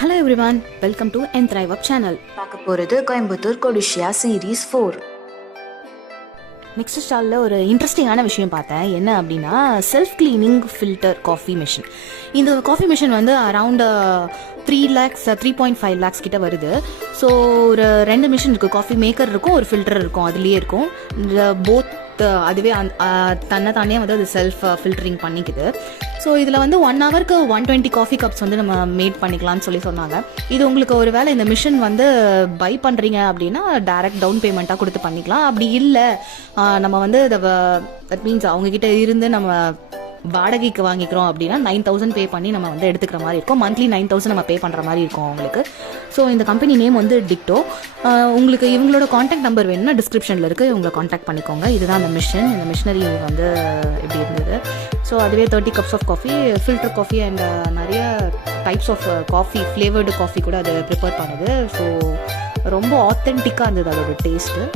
Hello everyone, welcome to N thrive up channel. பார்க்க போகிறது Coimbatore CODISSIA series 4. Next ஸ்டாலில் ஒரு இன்ட்ரெஸ்டிங்கான விஷயம் பார்த்தேன். என்ன அப்படின்னா, self cleaning filter coffee machine. இந்த காஃபி மிஷின் வந்து அரவுண்ட் 3.5 lakhs கிட்ட வருது. ஸோ ஒரு 2 மிஷின் இருக்குது. காஃபி மேக்கர் இருக்கும், ஒரு ஃபில்டர் இருக்கும், அதுலேயே இருக்கும். போத் அதுவே தன்னைத்தானே வந்து அது செல்ஃப் ஃபில்டரிங் பண்ணிக்குது. ஸோ இதில் வந்து 1 hourக்கு 120 காஃபி கப்ஸ் வந்து நம்ம மேட் பண்ணிக்கலாம்னு சொன்னாங்க. இது உங்களுக்கு ஒரு வேளை இந்த மிஷின் வந்து பை பண்ணுறீங்க அப்படின்னா டைரக்ட் டவுன் பேமெண்ட்டாக கொடுத்து பண்ணிக்கலாம். அப்படி இல்லை, நம்ம வந்து தட் மீன்ஸ் அவங்கக்கிட்ட இருந்து நம்ம வாடகைக்கு வாங்கிக்கிறோம் அப்படின்னா 9,000 பே பண்ணி நம்ம வந்து எடுத்துக்கிற மாதிரி இருக்கும். மந்த்லி 9,000 நம்ம பே பண்ணுற மாதிரி இருக்கும் அவங்களுக்கு. ஸோ இந்த கம்பெனி நேம் வந்து டிக்டோ. உங்களுக்கு இவங்களோட காண்டாக்ட் நம்பர் வேணும்னா டிஸ்கிரிப்ஷனில் இருக்குது, இவங்களை காண்டாக்ட் பண்ணிக்கோங்க. இதுதான் அந்த மிஷின். இந்த மிஷினரி வந்து இப்படி இருந்தது. ஸோ அதுவே 30 cups of coffee, filter coffee and நிறைய types of coffee, flavoured coffee கூட அது ப்ரிப்பேர் பண்ணுது. ஸோ ரொம்ப ஆத்தென்டிக்காக இருந்தது அதோட டேஸ்ட்டு.